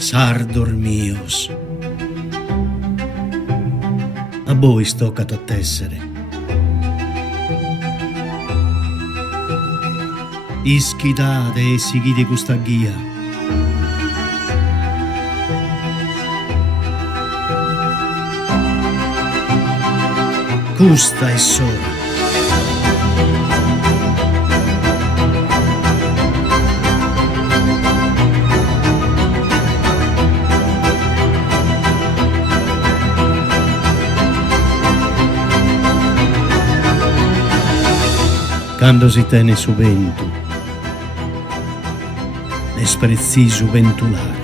Sardor mios. A voi stoccato a tessere. Ischitate e sighite questa ghia. Custa è sola. Quando si tiene su vento, è sprezzi su ventulare.